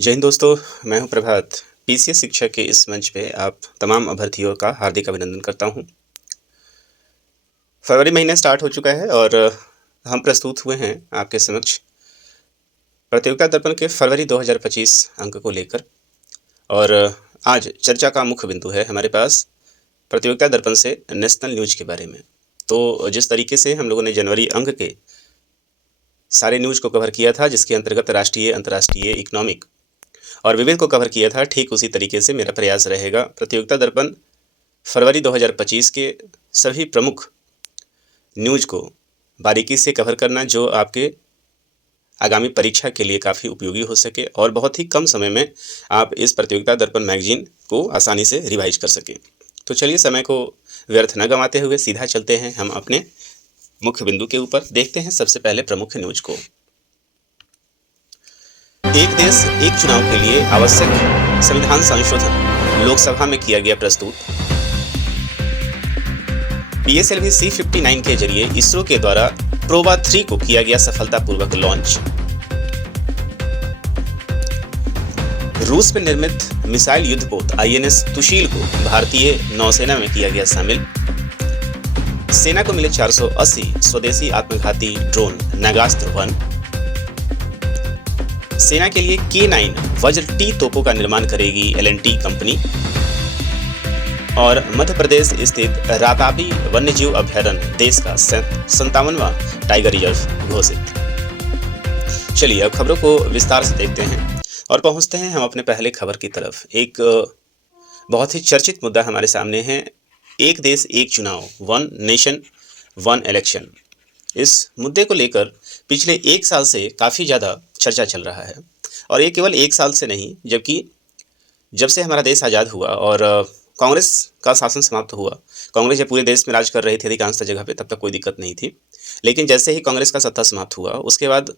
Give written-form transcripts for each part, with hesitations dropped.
जय हिंद दोस्तों, मैं हूं प्रभात। पीसीएस शिक्षा के इस मंच पे आप तमाम अभ्यर्थियों का हार्दिक अभिनंदन करता हूं। फरवरी महीना स्टार्ट हो चुका है और हम प्रस्तुत हुए हैं आपके समक्ष प्रतियोगिता दर्पण के फरवरी 2025 अंक को लेकर। और आज चर्चा का मुख्य बिंदु है हमारे पास प्रतियोगिता दर्पण से नेशनल न्यूज के बारे में। तो जिस तरीके से हम लोगों ने जनवरी अंक के सारे न्यूज को कवर किया था, जिसके अंतर्गत राष्ट्रीय, अंतर्राष्ट्रीय, इकोनॉमिक और विविध को कवर किया था, ठीक उसी तरीके से मेरा प्रयास रहेगा प्रतियोगिता दर्पण फरवरी 2025 के सभी प्रमुख न्यूज को बारीकी से कवर करना, जो आपके आगामी परीक्षा के लिए काफ़ी उपयोगी हो सके और बहुत ही कम समय में आप इस प्रतियोगिता दर्पण मैगजीन को आसानी से रिवाइज कर सकें। तो चलिए, समय को व्यर्थ न गंवाते हुए सीधा चलते हैं हम अपने मुख्य बिंदु के ऊपर। देखते हैं सबसे पहले प्रमुख न्यूज को। एक देश एक चुनाव के लिए आवश्यक संविधान संशोधन लोकसभा में किया गया प्रस्तुत। PSLV C-59 के जरिए इसरो के द्वारा प्रोबा 3 को किया गया सफलतापूर्वक लॉन्च। रूस में निर्मित मिसाइल युद्धपोत INS तुशील को भारतीय नौसेना में किया गया शामिल। सेना को मिले 480 स्वदेशी आत्मघाती ड्रोन नागास्त्र 1। सेना के लिए K9 वज्र T तोपों का निर्माण करेगी L&T कंपनी। और मध्य प्रदेश स्थित रातापी वन्यजीव अभयारण्य देश का 57वां टाइगर रिजर्व घोषित। चलिए, अब खबरों को विस्तार से देखते हैं और पहुंचते हैं हम अपने पहले खबर की तरफ। एक बहुत ही चर्चित मुद्दा हमारे सामने है, एक देश एक चुनाव, वन नेशन वन इलेक्शन। इस मुद्दे को लेकर पिछले एक साल से काफ़ी ज़्यादा चर्चा चल रहा है। और ये केवल एक साल से नहीं, जबकि जब से हमारा देश आज़ाद हुआ और कांग्रेस का शासन समाप्त हुआ, कांग्रेस जब पूरे देश में राज कर रही थी अधिकांश जगह पे, तब तक कोई दिक्कत नहीं थी। लेकिन जैसे ही कांग्रेस का सत्ता समाप्त हुआ, उसके बाद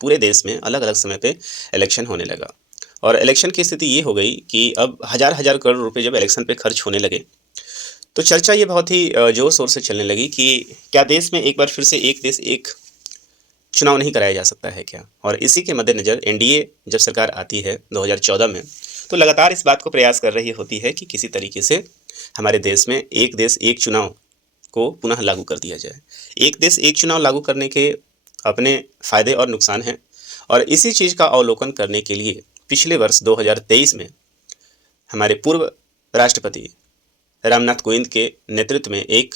पूरे देश में अलग अलग समय पे इलेक्शन होने लगा। और इलेक्शन की स्थिति ये हो गई कि अब हज़ार हज़ार करोड़ रुपये जब इलेक्शन पे खर्च होने लगे, तो चर्चा ये बहुत ही जोर शोर से चलने लगी कि क्या देश में एक बार फिर से एक देश एक चुनाव नहीं कराया जा सकता है क्या। और इसी के मद्देनज़र NDA जब सरकार आती है 2014 में, तो लगातार इस बात को प्रयास कर रही होती है कि किसी तरीके से हमारे देश में एक देश एक चुनाव को पुनः लागू कर दिया जाए। एक देश एक चुनाव लागू करने के अपने फ़ायदे और नुकसान हैं, और इसी चीज़ का अवलोकन करने के लिए पिछले वर्ष 2023 में हमारे पूर्व राष्ट्रपति रामनाथ कोविंद के नेतृत्व में एक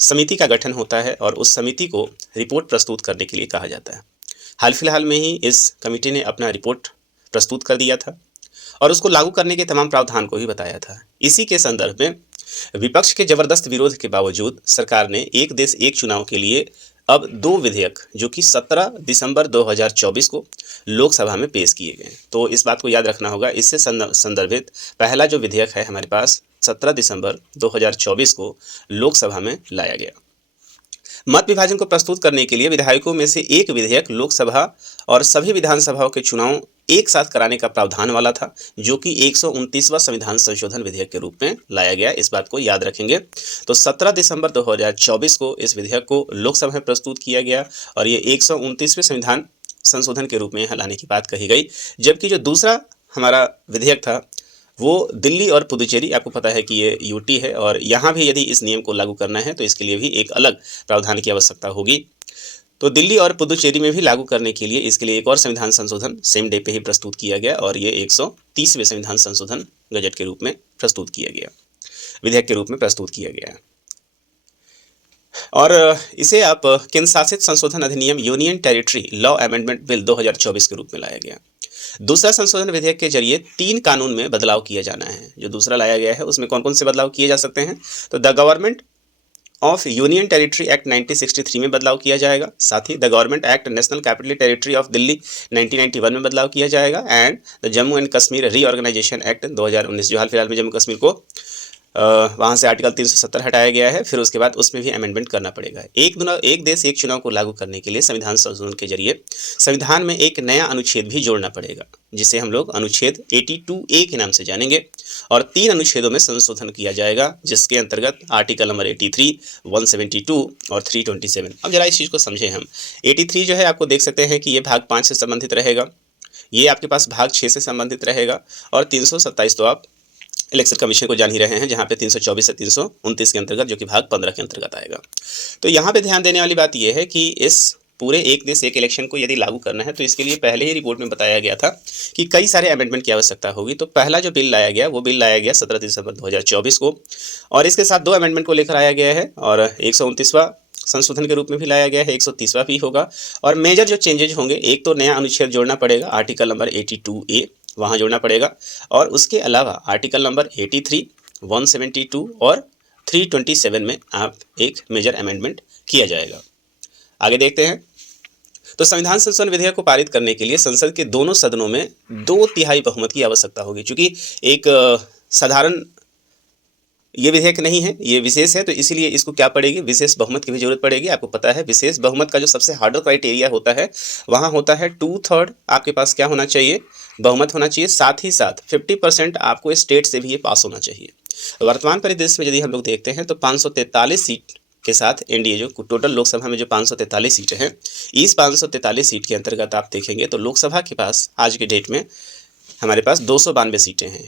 समिति का गठन होता है और उस समिति को रिपोर्ट प्रस्तुत करने के लिए कहा जाता है। हाल फिलहाल में ही इस कमेटी ने अपना रिपोर्ट प्रस्तुत कर दिया था और उसको लागू करने के तमाम प्रावधान को भी बताया था। इसी के संदर्भ में विपक्ष के जबरदस्त विरोध के बावजूद सरकार ने एक देश एक चुनाव के लिए अब 2 विधेयक, जो कि 17 दिसंबर 2024 को लोकसभा में पेश किए गए। तो इस बात को याद रखना होगा। इससे संदर्भित पहला जो विधेयक है हमारे पास 17 दिसंबर 2024 को लोकसभा में लाया गया। मत विभाजन को प्रस्तुत करने के लिए विधायकों में से एक विधेयक लोकसभा और सभी विधानसभाओं के चुनाव एक साथ कराने का प्रावधान वाला था, जो कि 129वां संविधान संशोधन विधेयक के रूप में लाया गया। इस बात को याद रखेंगे। तो 17 दिसंबर 2024 को इस विधेयक को लोकसभा में प्रस्तुत किया गया और ये 129वें संविधान संशोधन के रूप में यहाँ लाने की बात कही गई। जबकि जो दूसरा हमारा विधेयक था वो दिल्ली और पुदुचेरी, आपको पता है कि ये UT है, और यहाँ भी यदि इस नियम को लागू करना है तो इसके लिए भी एक अलग प्रावधान की आवश्यकता होगी। तो दिल्ली और पुदुचेरी में भी लागू करने के लिए इसके लिए एक और संविधान संशोधन सेम डे पे ही प्रस्तुत किया गया और ये 130वें संविधान संशोधन गजट के रूप में प्रस्तुत किया गया, विधेयक के रूप में प्रस्तुत किया गया। और इसे आप केंद्र शासित संशोधन अधिनियम union territory law amendment bill 2024 के रूप में लाया गया। दूसरा संशोधन विधेयक के जरिए 3 कानून में बदलाव किया जाना है। जो दूसरा लाया गया है उसमें कौन कौन से बदलाव किए जा सकते हैं, तो the government of union territory act 1963 में बदलाव किया जाएगा। साथ ही the government act national capital territory of Delhi 1991 में बदलाव किया जाएगा। And the Jammu and Kashmir reorganisation act 2019, जो हाल फिलहाल में जम्मू कश्मीर को वहाँ से आर्टिकल 370 हटाया गया है, फिर उसके बाद उसमें भी अमेंडमेंट करना पड़ेगा। एक देश एक चुनाव को लागू करने के लिए संविधान संशोधन के जरिए संविधान में एक नया अनुच्छेद भी जोड़ना पड़ेगा, जिसे हम लोग अनुच्छेद 82A के नाम से जानेंगे। और 3 अनुच्छेदों में संशोधन किया जाएगा, जिसके अंतर्गत आर्टिकल नंबर 83, 172 और 327। अब जरा इस चीज़ को समझें हम। 83 जो है, आपको देख सकते हैं कि ये भाग 5 से संबंधित रहेगा। ये आपके पास भाग 6 से संबंधित रहेगा। और 327 तो आप इलेक्शन कमीशन को जान ही रहे हैं, जहाँ पे 324 से 329 के अंतर्गत, जो कि भाग 15 के अंतर्गत आएगा। तो यहाँ पे ध्यान देने वाली बात यह है कि इस पूरे एक देश एक इलेक्शन को यदि लागू करना है तो इसके लिए पहले ही रिपोर्ट में बताया गया था कि कई सारे अमेंडमेंट की आवश्यकता होगी। तो पहला जो बिल लाया गया वो बिल लाया गया 17 दिसंबर 2024 को, और इसके साथ 2 अमेंडमेंट को लेकर आया गया है, और 129वां संशोधन के रूप में भी लाया गया है, 130वां भी होगा। और मेजर जो चेंजेज होंगे, एक तो नया अनुच्छेद जोड़ना पड़ेगा, आर्टिकल नंबर 82A वहाँ जोड़ना पड़ेगा, और उसके अलावा आर्टिकल नंबर 83, 172 और 327 में आप एक मेजर अमेंडमेंट किया जाएगा। आगे देखते हैं। तो संविधान संशोधन विधेयक को पारित करने के लिए संसद के दोनों सदनों में 2/3 बहुमत की आवश्यकता होगी। चूंकि एक साधारण ये विधेयक नहीं है, ये विशेष है, तो इसीलिए इसको क्या पड़ेगी, विशेष बहुमत की भी जरूरत पड़ेगी। आपको पता है विशेष बहुमत का जो सबसे हार्डर क्राइटेरिया होता है वहाँ होता है 2/3 आपके पास क्या होना चाहिए, बहुमत होना चाहिए। साथ ही साथ 50% आपको स्टेट से भी ये पास होना चाहिए। वर्तमान परिदृश्य में यदि हम लोग देखते हैं तो 543 सीट के साथ एनडीए जो टोटल लोकसभा में जो 543 सीटें हैं, इस 543 सीट के अंतर्गत आप देखेंगे तो लोकसभा के पास आज के डेट में हमारे पास 292 सीटें हैं।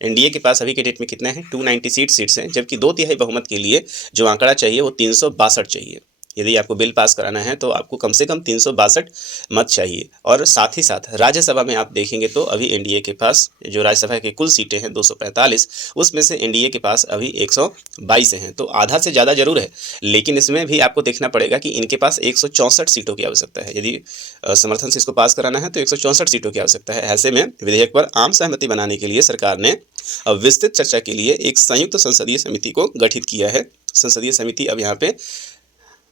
एनडीए के पास अभी के डेट में कितना है, 296 सीट्स हैं, जबकि 2/3 बहुमत के लिए जो आंकड़ा चाहिए वो 362 चाहिए। यदि आपको बिल पास कराना है तो आपको कम से कम 362 मत चाहिए। और साथ ही साथ राज्यसभा में आप देखेंगे तो अभी एनडीए के पास जो राज्यसभा की कुल सीटें हैं 245, उसमें से एनडीए के पास अभी 122 हैं, तो आधा से ज़्यादा जरूर है। लेकिन इसमें भी आपको देखना पड़ेगा कि इनके पास 164 सीटों की आवश्यकता है। यदि समर्थन से इसको पास कराना है तो 164 सीटों की आवश्यकता है। ऐसे में विधेयक पर आम सहमति बनाने के लिए सरकार ने विस्तृत चर्चा के लिए एक संयुक्त संसदीय समिति को गठित किया है। संसदीय समिति अब यहाँ पे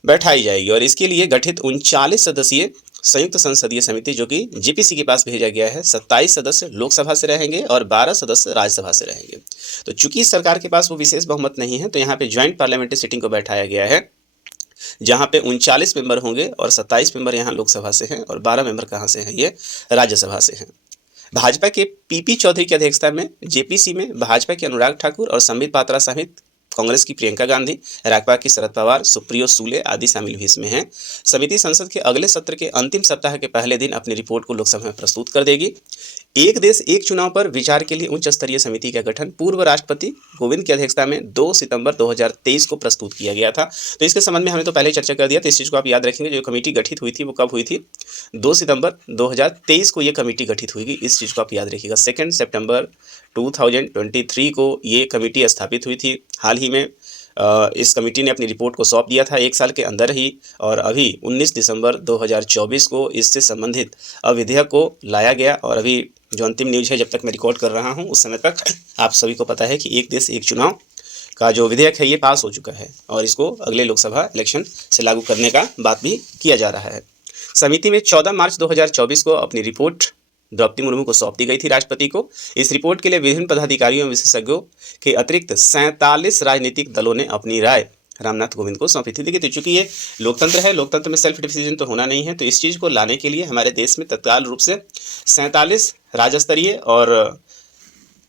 बैठाई जाएगी, और इसके लिए गठित 39 सदस्यीय संयुक्त संसदीय समिति जो कि जेपीसी के पास भेजा गया है, 27 सदस्य लोकसभा से रहेंगे और 12 सदस्य राज्यसभा से रहेंगे। तो चूंकि सरकार के पास वो विशेष बहुमत नहीं है, तो यहाँ पे ज्वाइंट पार्लियामेंट्री सिटिंग को बैठाया गया है, जहाँ पे 39 मेंबर होंगे और 27 मेंबर यहाँ लोकसभा से हैं और 12 मेंबर कहाँ से हैं, ये राज्यसभा से हैं। भाजपा के पीपी चौधरी की अध्यक्षता में जेपीसी में भाजपा के अनुराग ठाकुर और संबित पात्रा सहित कांग्रेस की प्रियंका गांधी, राकपा की शरद पवार, सुप्रियो सूले आदि शामिल भी इसमें हैं। समिति संसद के अगले सत्र के अंतिम सप्ताह के पहले दिन अपनी रिपोर्ट को लोकसभा में प्रस्तुत कर देगी। एक देश एक चुनाव पर विचार के लिए उच्च स्तरीय समिति का गठन पूर्व राष्ट्रपति कोविंद की अध्यक्षता में 2 सितंबर 2023 को प्रस्तुत किया गया था। तो इसके संबंध में हमने तो पहले चर्चा कर दिया, तो इस चीज़ को आप याद रखेंगे। जो कमेटी गठित हुई थी वो कब हुई थी, 2 सितंबर 2023 को ये कमेटी गठित हुई। इस चीज़ को आप याद रखिएगा। 2 सितंबर 2023 को ये कमेटी स्थापित हुई थी। हाल ही में इस कमेटी ने अपनी रिपोर्ट को सौंप दिया था 1 साल के अंदर ही, और अभी 19 दिसंबर 2024 को इससे संबंधित विधेयक को लाया गया। और अभी जो अंतिम न्यूज़ है, जब तक मैं रिकॉर्ड कर रहा हूं उस समय तक आप सभी को पता है कि एक देश एक चुनाव का जो विधेयक है ये पास हो चुका है, और इसको अगले लोकसभा इलेक्शन से लागू करने का बात भी किया जा रहा है। समिति में 14 मार्च 2024 को अपनी रिपोर्ट द्रौपदी मुर्मू को सौंप दी गई थी, राष्ट्रपति को। इस रिपोर्ट के लिए विभिन्न पदाधिकारियों और विशेषज्ञों के अतिरिक्त 47 राजनीतिक दलों ने अपनी राय रामनाथ कोविंद को सौंपी थी। देखिए, तो चूंकि ये लोकतंत्र है, लोकतंत्र में सेल्फ डिसीजन तो होना नहीं है, तो इस चीज़ को लाने के लिए हमारे देश में तत्काल रूप से 47 राज्य स्तरीय और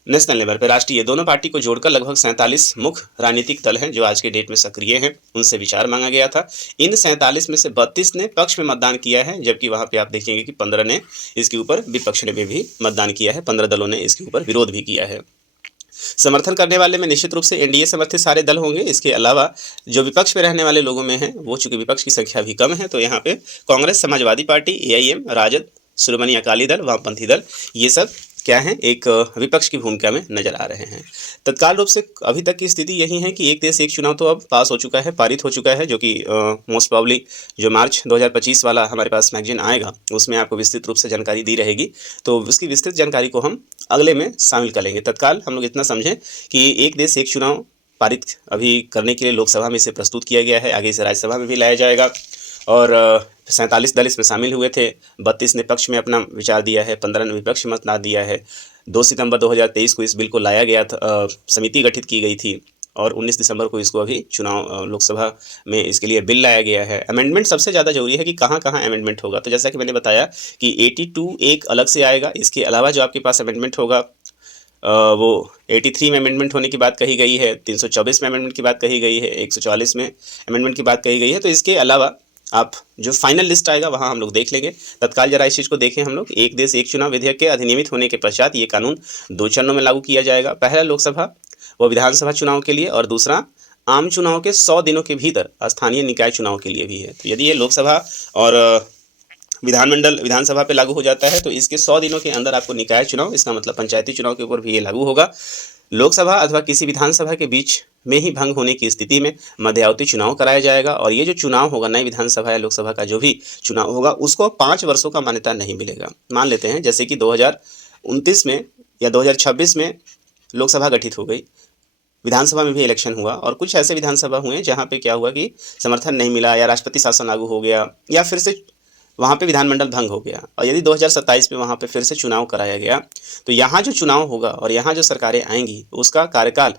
नेशनल लेवल पर राष्ट्रीय दोनों पार्टी को जोड़कर लगभग 47 मुख्य राजनीतिक दल हैं जो आज के डेट में सक्रिय हैं, उनसे विचार मांगा गया था। इन 47 में से 32 ने पक्ष में मतदान किया है, जबकि वहां पे आप देखेंगे कि 15 ने इसके ऊपर विपक्ष ने भी मतदान किया है, 15 दलों ने इसके ऊपर विरोध भी किया है। समर्थन करने वाले में निश्चित रूप से एनडीए समर्थित सारे दल होंगे। इसके अलावा जो विपक्ष में रहने वाले लोगों में हैं, वो चूंकि विपक्ष की संख्या भी कम है, तो यहाँ पे कांग्रेस, समाजवादी पार्टी, एआईएम, राजद, शिरोमणि अकाली दल, वामपंथी दल, ये सब क्या है, एक विपक्ष की भूमिका में नजर आ रहे हैं। तत्काल रूप से अभी तक की स्थिति यही है कि एक देश एक चुनाव तो अब पास हो चुका है, पारित हो चुका है, जो कि मोस्ट प्रॉब्ली जो मार्च 2025 वाला हमारे पास मैगजीन आएगा उसमें आपको विस्तृत रूप से जानकारी दी रहेगी। तो उसकी विस्तृत जानकारी को हम अगले में शामिल कर लेंगे। तत्काल हम लोग इतना समझें कि एक देश एक चुनाव पारित अभी करने के लिए लोकसभा में इसे प्रस्तुत किया गया है, आगे इसे राज्यसभा में भी लाया जाएगा। और 47 दल इसमें शामिल हुए थे, 32 ने पक्ष में अपना विचार दिया है, 15 ने विपक्ष में मतदान दिया है। 2 सितंबर 2023 को इस बिल को लाया गया था, समिति गठित की गई थी, और 19 दिसंबर को इसको अभी चुनाव लोकसभा में इसके लिए बिल लाया गया है। अमेंडमेंट सबसे ज़्यादा जरूरी है कि कहाँ कहाँ अमेंडमेंट होगा। तो जैसा कि मैंने बताया कि 82 एक अलग से आएगा। इसके अलावा जो आपके पास अमेंडमेंट होगा वो 83 में अमेंडमेंट होने की बात कही गई है, 324 में अमेंडमेंट की बात कही गई है, 144 में अमेंडमेंट की बात कही गई है। तो इसके अलावा आप जो फाइनल लिस्ट आएगा वहाँ हम लोग देख लेंगे। तत्काल जरा इस चीज़ को देखें हम लोग। एक देश एक चुनाव विधेयक के अधिनियमित होने के पश्चात ये कानून 2 चरणों में लागू किया जाएगा। पहला लोकसभा व विधानसभा चुनाव के लिए और दूसरा आम चुनाव के 100 दिनों के भीतर स्थानीय निकाय चुनाव के लिए भी है। तो यदि ये लोकसभा और विधानसभा पे लागू हो जाता है तो इसके 100 दिनों के अंदर आपको निकाय चुनाव, इसका मतलब पंचायती चुनाव के ऊपर भी ये लागू होगा। लोकसभा अथवा किसी विधानसभा के बीच में ही भंग होने की स्थिति में मध्यावधि चुनाव कराया जाएगा और ये जो चुनाव होगा, नई विधानसभा या लोकसभा का जो भी चुनाव होगा, उसको 5 वर्षों का मान्यता नहीं मिलेगा। मान लेते हैं जैसे कि 2029 में या 2026 में लोकसभा गठित हो गई, विधानसभा में भी इलेक्शन हुआ और कुछ ऐसे विधानसभा हुए जहाँ पे क्या हुआ कि समर्थन नहीं मिला या राष्ट्रपति शासन लागू हो गया या फिर से वहाँ पे विधानमंडल भंग हो गया और यदि 2027 में वहाँ पे फिर से चुनाव कराया गया तो यहाँ जो चुनाव होगा और यहाँ जो सरकारें आएंगी उसका कार्यकाल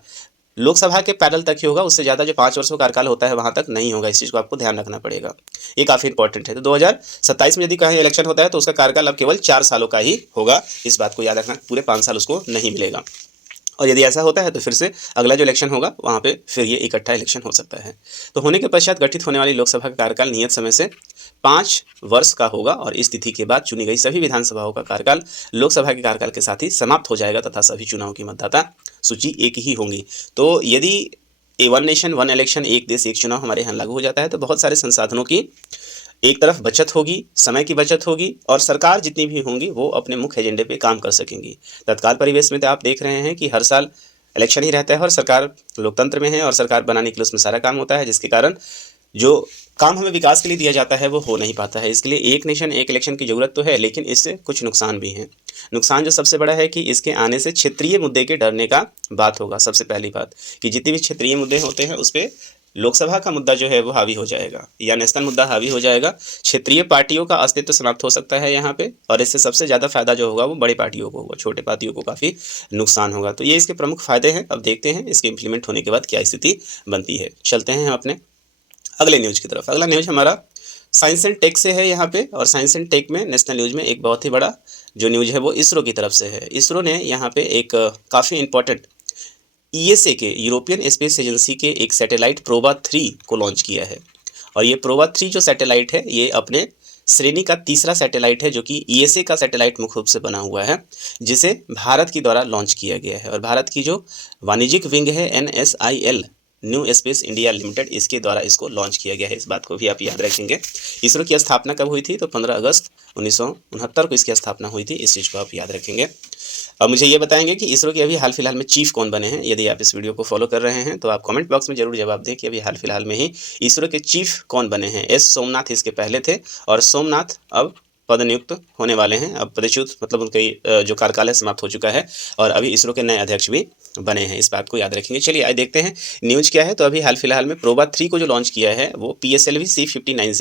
लोकसभा के पैनल तक ही होगा, उससे ज़्यादा जो 5 वर्षों का कार्यकाल होता है वहाँ तक नहीं होगा। इस चीज़ को आपको ध्यान रखना पड़ेगा, ये काफ़ी इंपॉर्टेंट है। तो 2027 में यदि कहीं इलेक्शन होता है तो उसका कार्यकाल अब केवल 4 सालों का ही होगा, इस बात को याद रखना, पूरे 5 साल उसको नहीं मिलेगा। और यदि ऐसा होता है तो फिर से अगला जो इलेक्शन होगा वहाँ पे फिर ये इकट्ठा इलेक्शन हो सकता है। तो होने के पश्चात गठित होने वाली लोकसभा का कार्यकाल नियत समय से 5 वर्ष का होगा और इस तिथि के बाद चुनी गई सभी विधानसभाओं का कार्यकाल लोकसभा के कार्यकाल के साथ ही समाप्त हो जाएगा तथा सभी चुनाव की मतदाता सूची एक ही होंगी। तो यदि वन नेशन वन इलेक्शन, एक देश एक चुनाव हमारे यहाँ लागू हो जाता है तो बहुत सारे संसाधनों की एक तरफ बचत होगी, समय की बचत होगी और सरकार जितनी भी होंगी वो अपने मुख्य एजेंडे पे काम कर सकेंगी। तत्काल परिवेश में तो आप देख रहे हैं कि हर साल इलेक्शन ही रहता है और सरकार लोकतंत्र में है और सरकार बनाने के लिए उसमें सारा काम होता है, जिसके कारण जो काम हमें विकास के लिए दिया जाता है वो हो नहीं पाता है। इसके लिए एक नेशन एक इलेक्शन की ज़रूरत तो है, लेकिन इससे कुछ नुकसान भी हैं। नुकसान जो सबसे बड़ा है कि इसके आने से क्षेत्रीय मुद्दे के डरने का बात होगा। सबसे पहली बात कि जितने भी क्षेत्रीय मुद्दे होते हैं उस पर लोकसभा का मुद्दा जो है वो हावी हो जाएगा या नेशनल मुद्दा हावी हो जाएगा। क्षेत्रीय पार्टियों का अस्तित्व समाप्त हो सकता है यहाँ पे और इससे सबसे ज़्यादा फायदा जो होगा वो बड़ी पार्टियों को होगा, छोटे पार्टियों को काफ़ी नुकसान होगा। तो ये इसके प्रमुख फायदे हैं। अब देखते हैं इसके इम्प्लीमेंट होने के बाद क्या स्थिति बनती है। चलते हैं हम अपने अगले न्यूज़ की तरफ। अगला न्यूज़ हमारा साइंस एंड टेक से है यहाँ पे और साइंस एंड टेक में नेशनल न्यूज़ में एक बहुत ही बड़ा जो न्यूज़ है वो इसरो की तरफ से है। इसरो ने यहाँ पे एक काफ़ी इंपॉर्टेंट ईएसए के, यूरोपियन स्पेस एजेंसी के एक सैटेलाइट प्रोबा 3 को लॉन्च किया है और ये प्रोबा 3 जो सैटेलाइट है ये अपने श्रेणी का तीसरा सैटेलाइट है जो कि ईएसए का सैटेलाइट मुख्य रूप से बना हुआ है, जिसे भारत के द्वारा लॉन्च किया गया है। और भारत की जो वाणिज्यिक विंग है NSIL, new space India limited, इसके द्वारा इसको लॉन्च किया गया है। इस बात को भी आप याद रखेंगे। इसरो की स्थापना कब हुई थी? तो 15 अगस्त 1969 को इसकी स्थापना हुई थी। इस चीज़ को आप याद रखेंगे। अब मुझे ये बताएंगे कि इसरो के अभी हाल फिलहाल में चीफ कौन बने हैं। यदि आप इस वीडियो को फॉलो कर रहे हैं तो आप कमेंट बॉक्स में जरूर जवाब दें कि अभी हाल फिलहाल में ही इसरो के चीफ कौन बने हैं। एस सोमनाथ इसके पहले थे और सोमनाथ अब पद नियुक्त होने वाले हैं। अब पदच्युत मतलब उनके जो कार्यकाल है समाप्त हो चुका है और अभी इसरो के नए अध्यक्ष भी बने हैं। इस बात को याद रखेंगे। चलिए आइए देखते हैं न्यूज़ क्या है। तो अभी हाल फिलहाल में प्रोबा 3 को जो लॉन्च किया है वो PSLV C59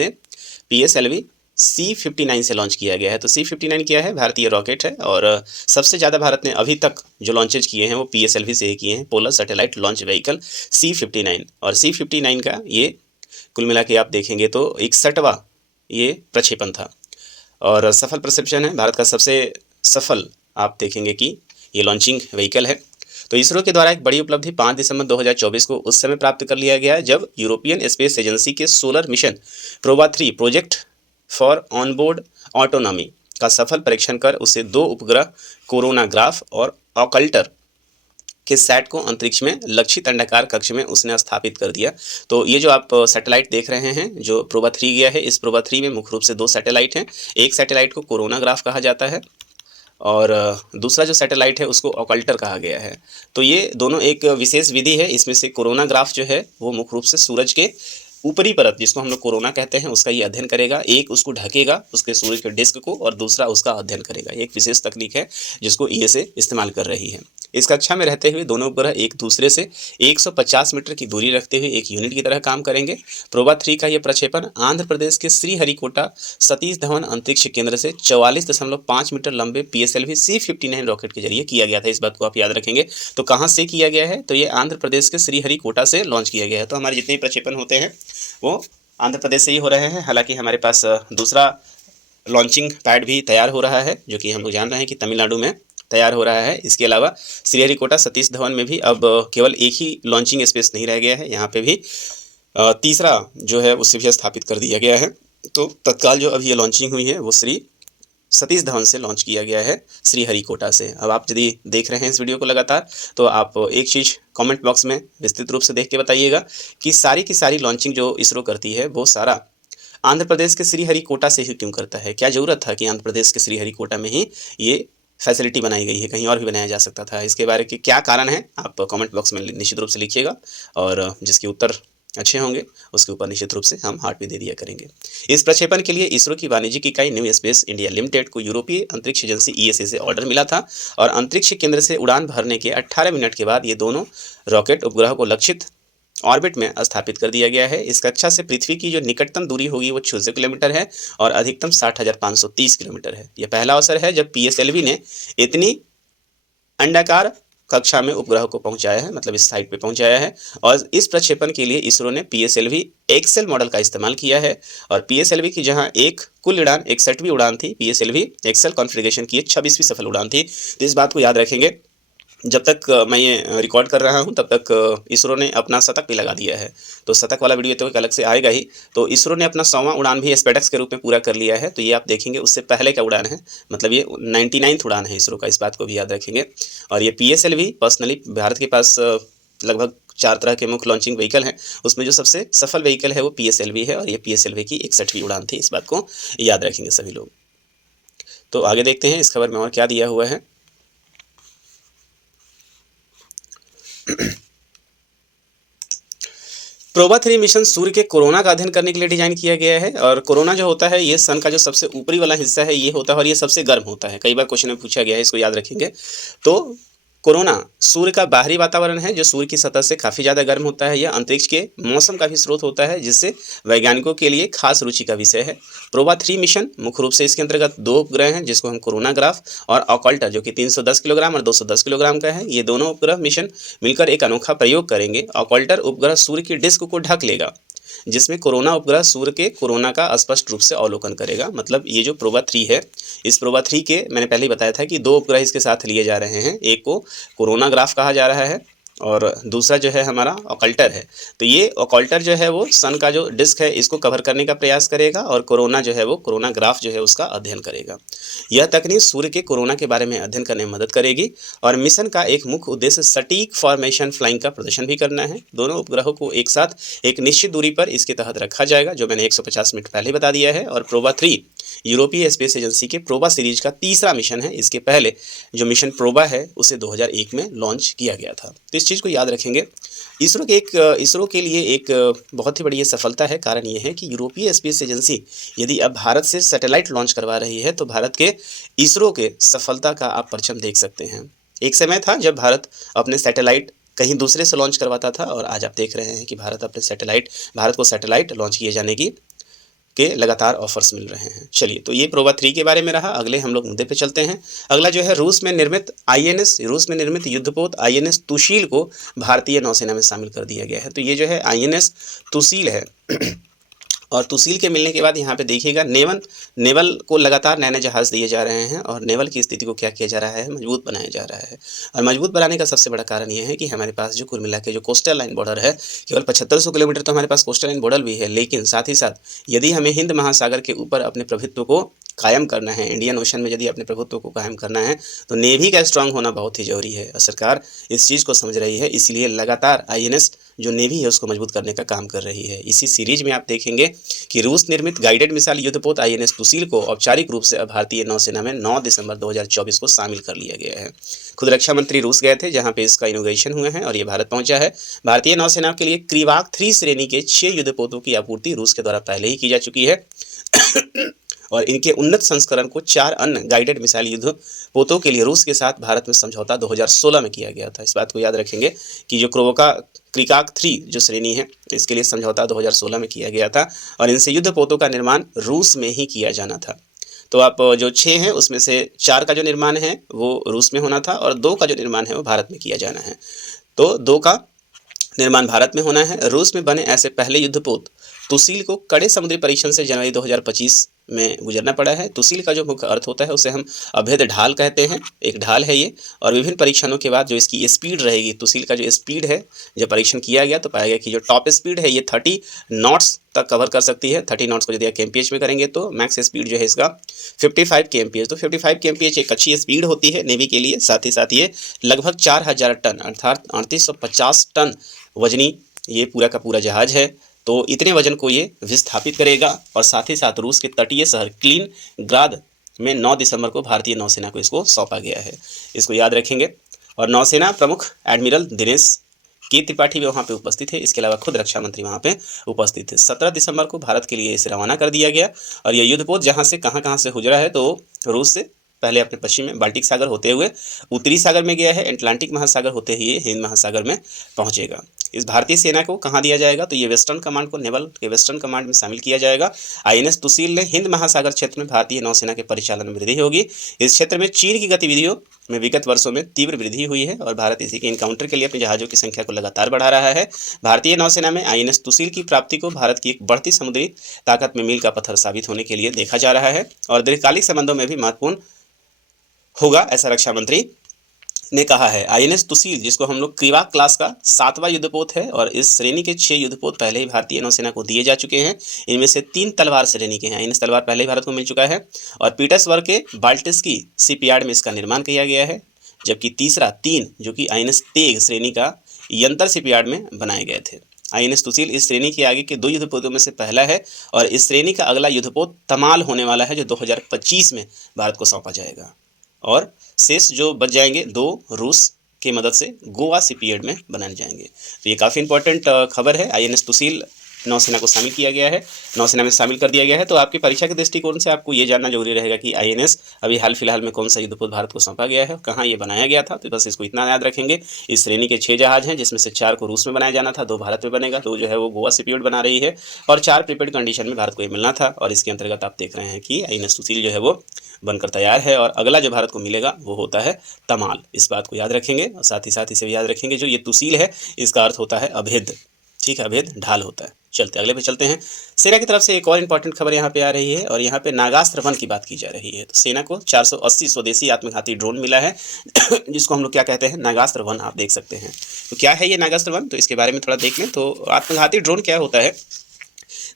से लॉन्च किया गया है। तो C59 क्या है? भारतीय रॉकेट है और सबसे ज़्यादा भारत ने अभी तक जो लॉन्चेज किए हैं वो PSLV से ही किए हैं, polar satellite launch vehicle C59। और C59 का ये कुल मिला के आप देखेंगे तो 61वां ये प्रक्षेपण था और सफल प्रक्षेपण है। भारत का सबसे सफल आप देखेंगे कि ये लॉन्चिंग व्हीकल है। तो इसरो के द्वारा एक बड़ी उपलब्धि 5 दिसंबर 2024 को उस समय प्राप्त कर लिया गया जब यूरोपियन स्पेस एजेंसी के solar mission PROBA 3 project for onboard autonomy का सफल परीक्षण कर उसे 2 उपग्रह कोरोनाग्राफ और ऑकल्टर के सेट को अंतरिक्ष में लक्षित अंडाकार कक्ष में उसने स्थापित कर दिया। तो ये जो आप सैटेलाइट देख रहे हैं जो प्रोबा 3 गया है, इस प्रोबा 3 में मुख्य रूप से 2 सैटेलाइट हैं। एक सैटेलाइट को कोरोनाग्राफ कहा जाता है और दूसरा जो सैटेलाइट है उसको ऑकल्टर कहा गया है। तो ये दोनों एक विशेष विधि है। इसमें से कोरोनाग्राफ जो है वो मुख्य रूप से सूरज के ऊपरी परत, जिसको हम लोग कोरोना कहते हैं, उसका ये अध्ययन करेगा। एक उसको ढकेगा उसके सूर्य के डिस्क को और दूसरा उसका अध्ययन करेगा। ये एक विशेष तकनीक है जिसको ईएसए इस्तेमाल कर रही है। इस कक्षा में रहते हुए दोनों उपग्रह एक दूसरे से 150 मीटर की दूरी रखते हुए एक यूनिट की तरह काम करेंगे। प्रोबा 3 का ये प्रक्षेपण आंध्र प्रदेश के श्रीहरिकोटा सतीश धवन अंतरिक्ष केंद्र से 44.5 मीटर लंबे PSLV C59 रॉकेट के जरिए किया गया था। इस बात को आप याद रखेंगे। तो कहाँ से किया गया है? तो ये आंध्र प्रदेश के श्रीहरिकोटा से लॉन्च किया गया है। तो हमारे जितने भी प्रक्षेपण होते हैं वो आंध्र प्रदेश से ही हो रहे हैं। हालांकि हमारे पास दूसरा लॉन्चिंग पैड भी तैयार हो रहा है जो कि हम लोग जान रहे हैं कि तमिलनाडु में तैयार हो रहा है। इसके अलावा श्रीहरिकोटा सतीश धवन में भी अब केवल एक ही लॉन्चिंग स्पेस नहीं रह गया है, यहाँ पे भी तीसरा जो है उसे भी स्थापित कर दिया गया है। तो तत्काल जो अभी ये लॉन्चिंग हुई है वो श्री सतीश धवन से लॉन्च किया गया है, श्रीहरिकोटा से। अब आप यदि देख रहे हैं इस वीडियो को लगातार, तो आप एक चीज़ कमेंट बॉक्स में विस्तृत रूप से देख के बताइएगा कि सारी की सारी लॉन्चिंग जो इसरो करती है वो सारा आंध्र प्रदेश के श्रीहरिकोटा से ही क्यों करता है? क्या ज़रूरत था कि आंध्र प्रदेश के श्रीहरिकोटा में ही ये फैसिलिटी बनाई गई है, कहीं और भी बनाया जा सकता था? इसके बारे के क्या कारण है, आप कमेंट बॉक्स में निश्चित रूप से लिखिएगा, और जिसके उत्तर अच्छे होंगे उसके ऊपर निश्चित रूप से हम हार्ट भी दे दिया करेंगे। इस प्रक्षेपण के लिए इसरो की वाणिज्यिक इकाई न्यू स्पेस इंडिया लिमिटेड को यूरोपीय अंतरिक्ष एजेंसी ईएसए से ऑर्डर मिला था, और अंतरिक्ष केंद्र से उड़ान भरने के 18 मिनट के बाद ये दोनों रॉकेट उपग्रह को लक्षित ऑर्बिट में स्थापित कर दिया गया है। इस कक्षा से पृथ्वी की जो निकटतम दूरी होगी वो 600 किलोमीटर है और अधिकतम 60,530 किलोमीटर है। यह पहला अवसर है जब पीएसएलवी ने इतनी अंडाकार कक्षा में उपग्रह को पहुंचाया है, मतलब इस साइट पे पहुंचाया है। और इस प्रक्षेपण के लिए इसरो ने पीएसएलवी एक्सेल मॉडल का इस्तेमाल किया है, और पीएसएलवी की जहां एक कुल उड़ान 61वीं उड़ान थी, पीएसएलवी एक्सेल कॉन्फ़िगरेशन की 26वीं सफल उड़ान थी। तो इस बात को याद रखेंगे, जब तक मैं ये रिकॉर्ड कर रहा हूँ तब तक इसरो ने अपना शतक भी लगा दिया है। तो शतक वाला वीडियो तो एक अलग से आएगा ही। तो इसरो ने अपना 100वां उड़ान भी स्पेसएक्स के रूप में पूरा कर लिया है। तो ये आप देखेंगे उससे पहले का उड़ान है, मतलब ये 99th उड़ान है इसरो का, इस बात को भी याद रखेंगे। और ये पीएसएलवी पर्सनली भारत के पास लगभग 4 तरह के मुख्य लॉन्चिंग व्हीकल हैं, उसमें जो सबसे सफल व्हीकल है वो पीएसएलवी है, और ये पीएसएलवी की 61वीं उड़ान थी। इस बात को याद रखेंगे सभी लोग। तो आगे देखते हैं इस खबर में और क्या दिया हुआ है। प्रोबा 3 मिशन सूर्य के कोरोना का अध्ययन करने के लिए डिजाइन किया गया है। और कोरोना जो होता है ये सन का जो सबसे ऊपरी वाला हिस्सा है ये होता है, और ये सबसे गर्म होता है। कई बार क्वेश्चन में पूछा गया है, इसको याद रखेंगे। तो कोरोना सूर्य का बाहरी वातावरण है जो सूर्य की सतह से काफ़ी ज़्यादा गर्म होता है। यह अंतरिक्ष के मौसम का भी स्रोत होता है, जिससे वैज्ञानिकों के लिए खास रुचि का विषय है। प्रोबा 3 मिशन मुख्य रूप से इसके अंतर्गत 2 उपग्रह हैं, जिसको हम कोरोनाग्राफ और ऑकल्टर, जो कि 310 किलोग्राम और 210 किलोग्राम का है। ये दोनों उपग्रह मिशन मिलकर एक अनोखा प्रयोग करेंगे। ऑकल्टर उपग्रह सूर्य की डिस्क को ढक लेगा, जिसमें कोरोना उपग्रह सूर्य के कोरोना का स्पष्ट रूप से अवलोकन करेगा। मतलब ये जो प्रोबा 3 है, इस प्रोबा 3 के मैंने पहले ही बताया था कि 2 उपग्रह इसके साथ लिए जा रहे हैं। एक को कोरोनाग्राफ कहा जा रहा है और दूसरा जो है हमारा ऑकल्टर है। तो ये ऑकल्टर जो है वो सन का जो डिस्क है इसको कवर करने का प्रयास करेगा, और कोरोना जो है वो कोरोनाग्राफ जो है उसका अध्ययन करेगा। यह तकनीक सूर्य के कोरोना के बारे में अध्ययन करने में मदद करेगी। और मिशन का एक मुख्य उद्देश्य सटीक फॉर्मेशन फ्लाइंग का प्रदर्शन भी करना है। दोनों उपग्रहों को एक साथ एक निश्चित दूरी पर इसके तहत रखा जाएगा, जो मैंने 150 मिनट पहले बता दिया है। और प्रोबा 3 यूरोपीय स्पेस एजेंसी के प्रोबा सीरीज का तीसरा मिशन है। इसके पहले जो मिशन प्रोबा है उसे 2001 में लॉन्च किया गया था। तो इस चीज़ को याद रखेंगे। इसरो के लिए एक बहुत ही बड़ी सफलता है। कारण ये है कि यूरोपीय स्पेस एजेंसी यदि अब भारत से सैटेलाइट लॉन्च करवा रही है, तो भारत के इसरो के सफलता का आप परचम देख सकते हैं। एक समय था जब भारत अपने सैटेलाइट कहीं दूसरे से लॉन्च करवाता था, और आज आप देख रहे हैं कि भारत को सैटेलाइट लॉन्च किए जाने के लगातार ऑफर्स मिल रहे हैं। चलिए, तो ये प्रोबा 3 के बारे में रहा। अगले हम लोग मुद्दे पे चलते हैं। अगला जो है रूस में निर्मित युद्धपोत आईएनएस तुशील को भारतीय नौसेना में शामिल कर दिया गया है। तो ये जो है आईएनएस तुशील है और तुशील के मिलने के बाद यहाँ पे देखिएगा नेवल को लगातार नए जहाज़ दिए जा रहे हैं, और नेवल की स्थिति को क्या किया जा रहा है, मजबूत बनाया जा रहा है। और मजबूत बनाने का सबसे बड़ा कारण ये है कि हमारे पास जो कुल मिला के जो कोस्टल लाइन बॉर्डर है, केवल 7500 किलोमीटर तो हमारे पास कोस्टल लाइन बॉर्डर भी है, लेकिन साथ ही साथ यदि हमें हिंद महासागर के ऊपर अपने प्रभुत्व को कायम करना है, इंडियन ओशन में यदि अपने प्रभुत्व को कायम करना है, तो नेवी का स्ट्रांग होना बहुत ही जरूरी है। और सरकार इस चीज़ को समझ रही है, इसलिए लगातार आईएनएस जो नेवी है उसको मजबूत करने का काम कर रही है। इसी सीरीज में आप देखेंगे कि रूस निर्मित गाइडेड मिसाइल युद्धपोत आईएनएस तुशील को औपचारिक रूप से भारतीय नौसेना में 9 दिसंबर 2024 को शामिल कर लिया गया है। खुद रक्षा मंत्री रूस गए थे, जहां पे इसका इनोग्रेशन हुए हैं, और ये भारत पहुंचा है। भारतीय नौसेना के लिए क्रीवाक 3 श्रेणी के 6 युद्धपोतों की आपूर्ति रूस के द्वारा पहले ही की जा चुकी है और इनके उन्नत संस्करण को 4 अन्य गाइडेड मिसाइल युद्धपोतों के लिए रूस के साथ भारत में समझौता 2016 में किया गया था। इस बात को याद रखेंगे कि जो क्रीवाक 3 जो श्रेणी है, इसके लिए समझौता 2016 में किया गया था, और इनसे युद्धपोतों का निर्माण रूस में ही किया जाना था। तो आप जो 6 हैं उसमें से 4 का जो निर्माण है वो रूस में होना था, और 2 का जो निर्माण है वो भारत में किया जाना है। तो 2 का निर्माण भारत में होना है। रूस में बने ऐसे पहले युद्धपोत तुशील को कड़े समुद्री परीक्षण से जनवरी 2025 में गुजरना पड़ा है। तुसील का जो मुख्य अर्थ होता है उसे हम अभेद ढाल कहते हैं, एक ढाल है ये। और विभिन्न परीक्षणों के बाद जो इसकी स्पीड रहेगी, तुसील का जो स्पीड है, जब परीक्षण किया गया तो पाया गया कि जो टॉप स्पीड है ये 30 नॉट्स तक कवर कर सकती है। 30 नॉट्स को यदि kmph में करेंगे तो मैक्स स्पीड जो है इसका 55 kmph। तो 55 kmph एक अच्छी स्पीड होती है नेवी के लिए। साथ ही साथ ये लगभग 4000 टन अर्थात 3850 टन वजनी ये पूरा का पूरा जहाज है। तो इतने वजन को ये विस्थापित करेगा। और साथ ही साथ रूस के तटीय शहर क्लीनिंग्राद में 9 दिसंबर को भारतीय नौसेना को इसको सौंपा गया है। इसको याद रखेंगे। और नौसेना प्रमुख एडमिरल दिनेश के त्रिपाठी भी वहाँ पे उपस्थित थे। इसके अलावा खुद रक्षा मंत्री वहाँ पे उपस्थित थे। 17 दिसंबर को भारत के लिए इसे रवाना कर दिया गया। और यह युद्धपोत जहाँ से कहाँ से गुजरा है, तो रूस से पहले अपने पश्चिम में बाल्टिक सागर होते हुए उत्तरी सागर में गया है, अटलांटिक महासागर होते हुए हिंद महासागर में पहुंचेगा। इस भारतीय सेना को कहाँ दिया जाएगा, तो ये वेस्टर्न कमांड को, नेवल के वेस्टर्न कमांड में शामिल किया जाएगा। INS तुसील ने हिंद महासागर क्षेत्र में भारतीय नौसेना के परिचालन में वृद्धि होगी। इस क्षेत्र में चीन की गतिविधियों में विगत वर्षों में तीव्र वृद्धि हुई है और भारत इसी के इनकाउंटर के लिए अपने जहाज़ों की संख्या को लगातार बढ़ा रहा है। भारतीय नौसेना में INS तुसील की प्राप्ति को भारत की एक बढ़ती समुद्री ताकत में मील का पत्थर साबित होने के लिए देखा जा रहा है और दीर्घकालिक संबंधों में भी महत्वपूर्ण होगा, ऐसा रक्षा मंत्री ने कहा है। INS तुसील, जिसको हम लोग क्रीवाक क्लास का 7वां युद्धपोत है और इस श्रेणी के 6 युद्धपोत पहले ही भारतीय नौसेना को दिए जा चुके हैं। इनमें से 3 तलवार श्रेणी के हैं। INS तलवार पहले ही भारत को मिल चुका है और पीटर्सबर्ग के बाल्टिस्की शिपयार्ड में इसका निर्माण किया गया है। जबकि तीसरा 3 जो कि INS तेग श्रेणी का यंतर शिपयार्ड में बनाए गए थे। INS तुसील इस श्रेणी के आगे के 2 युद्धपोतों में से पहला है और इस श्रेणी का अगला युद्धपोत तमाल होने वाला है, जो 2025 में भारत को सौंपा जाएगा। और शेष जो बच जाएंगे 2 रूस की मदद से गोवा शिपयार्ड में बनाए जाएंगे। तो ये काफ़ी इंपॉर्टेंट खबर है। INS तुसील नौसेना को शामिल किया गया है, नौसेना में शामिल कर दिया गया है। तो आपकी परीक्षा के दृष्टिकोण से आपको ये जानना जरूरी रहेगा कि INS अभी हाल फिलहाल में कौन सा युद्धपोत भारत को सौंपा गया है, कहाँ ये बनाया गया था। तो बस इसको इतना याद रखेंगे। इस श्रेणी के 6 जहाज हैं, जिसमें से 4 को रूस में बनाया जाना था, 2 भारत में बनेगा, 2 जो है वो गोवा शिपयार्ड बना रही है और 4 प्रीपेड कंडीशन में भारत को ये मिलना था। और इसके अंतर्गत आप देख रहे हैं कि INS तुसील जो है वो बनकर तैयार है और अगला जो भारत को मिलेगा वो होता है तमाल। इस बात को याद रखेंगे और साथ ही इसे भी याद रखेंगे, जो ये तुसील है इसका अर्थ होता है अभेद। ठीक है, अभेद ढाल होता है। चलते अगले पे चलते हैं। सेना की तरफ से एक और इंपॉर्टेंट खबर यहाँ पे आ रही है और यहाँ पे नागास्त्र 1 की बात की जा रही है। तो सेना को 480 स्वदेशी आत्मघाती ड्रोन मिला है जिसको हम लोग क्या कहते हैं, नागास्त्र 1 आप देख सकते हैं। तो क्या है ये नागास्त्र 1, तो इसके बारे में थोड़ा देख लें। तो आत्मघाती ड्रोन क्या होता है,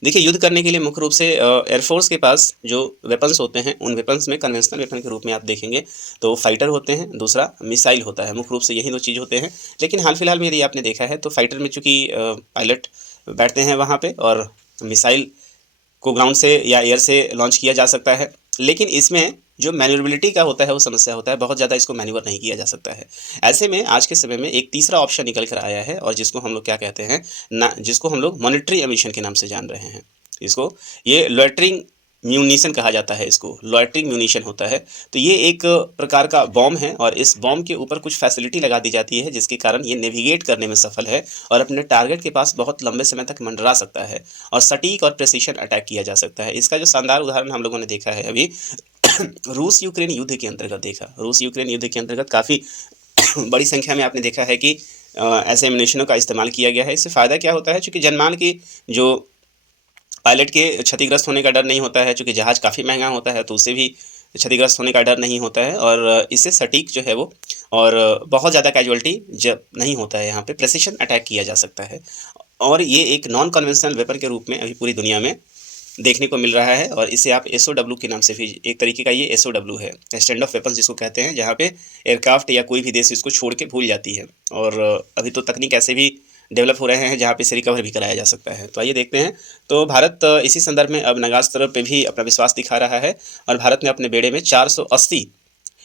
देखिए युद्ध करने के लिए मुख्य रूप से एयरफोर्स के पास जो वेपन्स होते हैं, उन वेपन्स में कन्वेंशनल वेपन के रूप में आप देखेंगे तो फाइटर होते हैं, दूसरा मिसाइल होता है। मुख्य रूप से यही 2 चीज़ होते हैं। लेकिन हाल फिलहाल में यदि आपने देखा है तो फाइटर में चूँकि पायलट बैठते हैं वहाँ पे और मिसाइल को ग्राउंड से या एयर से लॉन्च किया जा सकता है। लेकिन इसमें जो मैन्यूवरेबिलिटी का होता है वो समस्या होता है, बहुत ज़्यादा इसको मैन्यूवर नहीं किया जा सकता है। ऐसे में आज के समय में एक तीसरा ऑप्शन निकल कर आया है और जिसको हम लोग क्या कहते हैं ना, जिसको हम लोग मॉनिटरी एमिशन के नाम से जान रहे हैं। इसको ये लॉइटरिंग म्यूनिशन कहा जाता है, इसको लॉइटरिंग म्यूनिशन होता है। तो ये एक प्रकार का बॉम्ब है और इस बॉम्ब के ऊपर कुछ फैसिलिटी लगा दी जाती है जिसके कारण ये नेविगेट करने में सफल है और अपने टारगेट के पास बहुत लंबे समय तक मंडरा सकता है और सटीक और प्रेसिशन अटैक किया जा सकता है। इसका जो शानदार उदाहरण हम लोगों ने देखा है अभी रूस यूक्रेन युद्ध के अंतर्गत देखा। रूस यूक्रेन युद्ध के अंतर्गत काफ़ी बड़ी संख्या में आपने देखा है कि ऐसे एम्यूनेशनों का इस्तेमाल किया गया है। इससे फ़ायदा क्या होता है, चूँकि जनमान की जो पायलट के क्षतिग्रस्त होने का डर नहीं होता है, चूँकि जहाज़ काफ़ी महंगा होता है तो उससे भी क्षतिग्रस्त होने का डर नहीं होता है और इससे सटीक जो है वो और बहुत ज़्यादा कैजुअलिटी जब नहीं होता है, यहाँ पे प्रेसिशन अटैक किया जा सकता है। और ये एक नॉन कन्वेंशनल वेपन के रूप में अभी पूरी दुनिया में देखने को मिल रहा है और इसे आप SOW के नाम से भी, एक तरीके का ये SOW है, स्टैंड ऑफ वेपन्स जिसको कहते हैं, जहाँ पे एयरक्राफ्ट या कोई भी देश इसको छोड़ के भूल जाती है। और अभी तो तकनीक ऐसे भी डेवलप हो रहे हैं जहाँ पे इसे रिकवर भी कराया जा सकता है। तो आइए देखते हैं। तो भारत इसी संदर्भ में अब नागास्त्र पे भी अपना विश्वास दिखा रहा है और भारत ने अपने बेड़े में 480,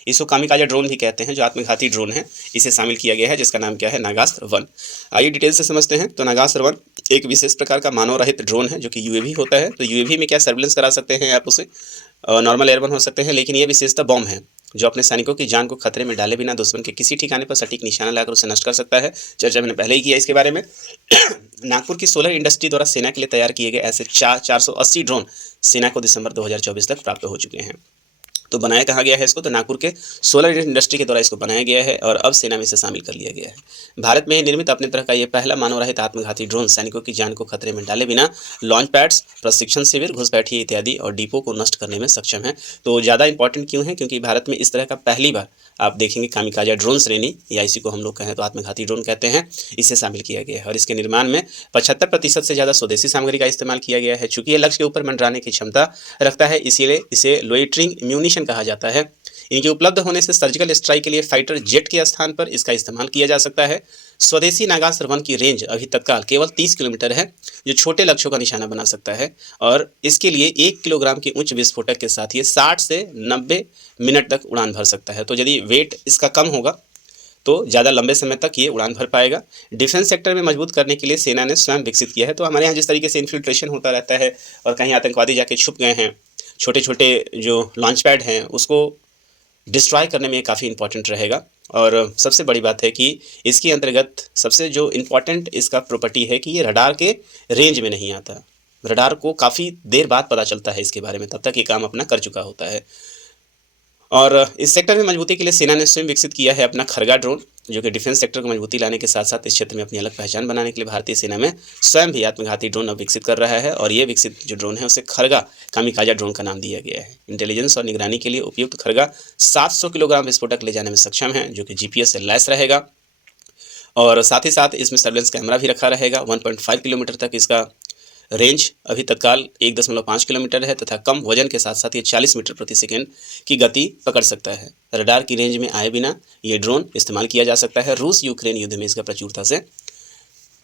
इसको कामिकाज़ा ड्रोन भी कहते हैं, जो आत्मघाती ड्रोन है, इसे शामिल किया गया है जिसका नाम क्या है, नागास्त्र 1। आइए डिटेल से समझते हैं। तो नागास्त्र 1 एक विशेष प्रकार का मानव रहित ड्रोन है जो कि UAV होता है। तो UAV में क्या सर्विलेंस करा सकते हैं आप उसे, नॉर्मल एयरबन हो सकते हैं, लेकिन ये विशेषता बॉम्ब है जो अपने सैनिकों की जान को खतरे में डाले बिना दुश्मन के किसी ठिकाने पर सटीक निशाना लगाकर उसे नष्ट कर सकता है। चर्चा मैंने पहले ही किया इसके बारे में। नागपुर की सोलर इंडस्ट्री द्वारा सेना के लिए तैयार किए गए ऐसे 480 ड्रोन सेना को दिसंबर 2024 तक प्राप्त हो चुके हैं। तो बनाया कहाँ गया है इसको, तो नागपुर के सोलर इंडस्ट्री के द्वारा इसको बनाया गया है और अब सेना में इसे शामिल कर लिया गया है। भारत में ही निर्मित अपने तरह का ये पहला मानवरहित आत्मघाती ड्रोन सैनिकों की जान को खतरे में डाले बिना लॉन्च पैड्स, प्रशिक्षण शिविर, घुसपैठिए इत्यादि और डिपो को नष्ट करने में सक्षम है। तो ज़्यादा इंपॉर्टेंट क्यों है, क्योंकि भारत में इस तरह का पहली बार आप देखेंगे कामिकाजा ड्रोन श्रेणी, या इसी को हम लोग कहें तो आत्मघाती ड्रोन कहते हैं, इसे शामिल किया गया है। और इसके निर्माण में 75% से ज़्यादा स्वदेशी सामग्री का इस्तेमाल किया गया है। चूंकि ये लक्ष्य के ऊपर मंडराने की क्षमता रखता है, इसीलिए इसे लोइटरिंग म्यूनिशन कहा जाता है। इनके उपलब्ध होने से सर्जिकल स्ट्राइक के लिए फाइटर जेट के स्थान पर इसका इस्तेमाल किया जा सकता है। स्वदेशी नागास्त्र वन की रेंज अभी तत्काल केवल 30 किलोमीटर है, जो छोटे लक्ष्यों का निशाना बना सकता है। और इसके लिए 1 किलोग्राम के उच्च विस्फोटक के साथ ये 60 से 90 मिनट तक उड़ान भर सकता है। तो यदि वेट इसका कम होगा तो ज़्यादा लंबे समय तक ये उड़ान भर पाएगा। डिफेंस सेक्टर में मजबूत करने के लिए सेना ने स्वयं विकसित किया है। तो हमारे यहाँ जिस तरीके से इन्फिल्ट्रेशन होता रहता है और कहीं आतंकवादी जाके छुप गए हैं, छोटे छोटे जो लॉन्च पैड हैं उसको डिस्ट्रॉय करने में ये काफ़ी इंपॉर्टेंट रहेगा। और सबसे बड़ी बात है कि इसके अंतर्गत सबसे जो इम्पॉर्टेंट इसका प्रॉपर्टी है कि ये रडार के रेंज में नहीं आता। रडार को काफ़ी देर बाद पता चलता है इसके बारे में, तब तक ये काम अपना कर चुका होता है। और इस सेक्टर में मजबूती के लिए सेना ने स्वयं विकसित किया है अपना खरगा ड्रोन, जो कि डिफेंस सेक्टर को मजबूती लाने के साथ साथ इस क्षेत्र में अपनी अलग पहचान बनाने के लिए भारतीय सेना में स्वयं भी आत्मघाती ड्रोन अब विकसित कर रहा है। और ये विकसित जो ड्रोन है उसे खरगा कामिकाजा ड्रोन का नाम दिया गया है। इंटेलिजेंस और निगरानी के लिए उपयुक्त खरगा 700 किलोग्राम विस्फोटक ले जाने में सक्षम है, जो कि GPS से लैस रहेगा। और साथ ही साथ इसमें सर्वेलेंस कैमरा भी रखा रहेगा। 1.5 किलोमीटर तक इसका रेंज अभी तत्काल 1.5 किलोमीटर है तथा कम वजन के साथ साथ ये 40 मीटर प्रति सेकंड की गति पकड़ सकता है। रडार की रेंज में आए बिना ये ड्रोन इस्तेमाल किया जा सकता है। रूस यूक्रेन युद्ध में इसका प्रचुरता से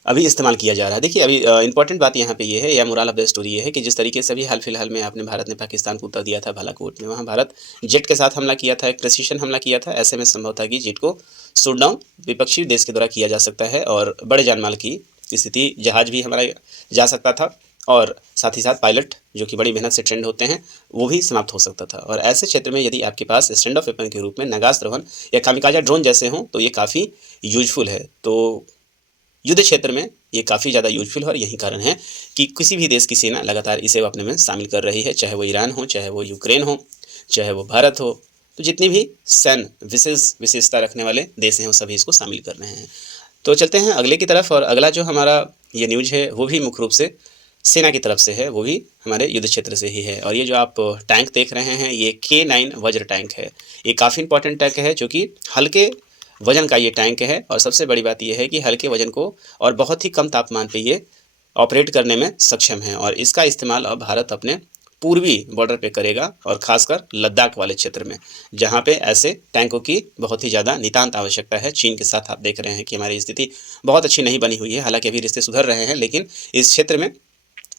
अभी इस्तेमाल किया जा रहा है। देखिए अभी इंपॉर्टेंट बात यहाँ पे ये है, या मोरल ऑफ द स्टोरी ये है कि जिस तरीके से अभी हाल फिलहाल में आपने भारत ने पाकिस्तान को उत्तर दिया था बालाकोट में, वहाँ भारत जेट के साथ हमला किया था, एक प्रेसिशन हमला किया था। ऐसे में संभव था कि जेट को शूट डाउन विपक्षी देश के द्वारा किया जा सकता है और बड़े जानमाल की स्थिति, जहाज भी हमारा जा सकता था और साथ ही साथ पायलट जो कि बड़ी मेहनत से ट्रेंड होते हैं वो भी समाप्त हो सकता था। और ऐसे क्षेत्र में यदि आपके पास स्टैंड ऑफ वेपन के रूप में नागास्त्र वन या कामिकाजा ड्रोन जैसे हों तो ये काफ़ी यूजफुल है। तो युद्ध क्षेत्र में ये काफ़ी ज़्यादा यूजफुल है और यही कारण है कि किसी भी देश की सेना लगातार इसे अपने में शामिल कर रही है, चाहे वो ईरान हो, चाहे वो यूक्रेन हो, चाहे वो भारत हो। तो जितनी भी सैन्य विशेषता रखने वाले देश हैं वो सभी इसको शामिल कर रहे हैं। तो चलते हैं अगले की तरफ। और अगला जो हमारा ये न्यूज़ है वो भी मुख्य रूप से सेना की तरफ से है, वो भी हमारे युद्ध क्षेत्र से ही है। और ये जो आप टैंक देख रहे हैं ये K9 वज्र टैंक है। ये काफ़ी इंपॉर्टेंट टैंक है, जो कि हल्के वजन का ये टैंक है। और सबसे बड़ी बात यह है कि हल्के वजन को और बहुत ही कम तापमान पे ये ऑपरेट करने में सक्षम है। और इसका इस्तेमाल अब भारत अपने पूर्वी बॉर्डर पे करेगा और खासकर लद्दाख वाले क्षेत्र में, जहाँ पे ऐसे टैंकों की बहुत ही ज़्यादा नितांत आवश्यकता है। चीन के साथ आप देख रहे हैं कि हमारी स्थिति बहुत अच्छी नहीं बनी हुई है, हालांकि अभी रिश्ते सुधर रहे हैं, लेकिन इस क्षेत्र में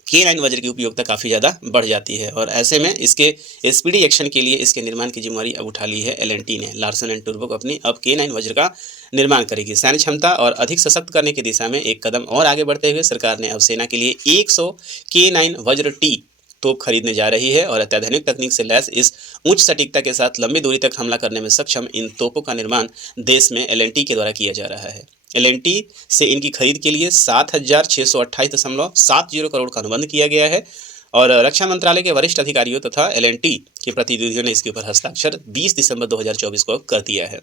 K9 वज्र की उपयोगिता काफ़ी ज़्यादा बढ़ जाती है। और ऐसे में इसके स्पीडी एक्शन के लिए इसके निर्माण की जिम्मेदारी अब उठा ली है L&T ने। लार्सन एंड टुब्रो कंपनी अब K9 वज्र का निर्माण करेगी। सैन्य क्षमता और अधिक सशक्त करने की दिशा में एक कदम और आगे बढ़ते हुए सरकार ने अब सेना के लिए 100 K9 वज्र T तोप खरीदने जा रही है। और अत्याधुनिक तकनीक से लैस इस उच्च सटीकता के साथ लंबी दूरी तक हमला करने में सक्षम इन तोपों का निर्माण देश में L&T के द्वारा किया जा रहा है। L&T से इनकी खरीद के लिए 7,628.70 करोड़ का अनुबंध किया गया है। और रक्षा मंत्रालय के वरिष्ठ अधिकारियों तथा L&T के प्रतिनिधियों ने इसके ऊपर हस्ताक्षर 20 दिसंबर 2024 को कर दिया है।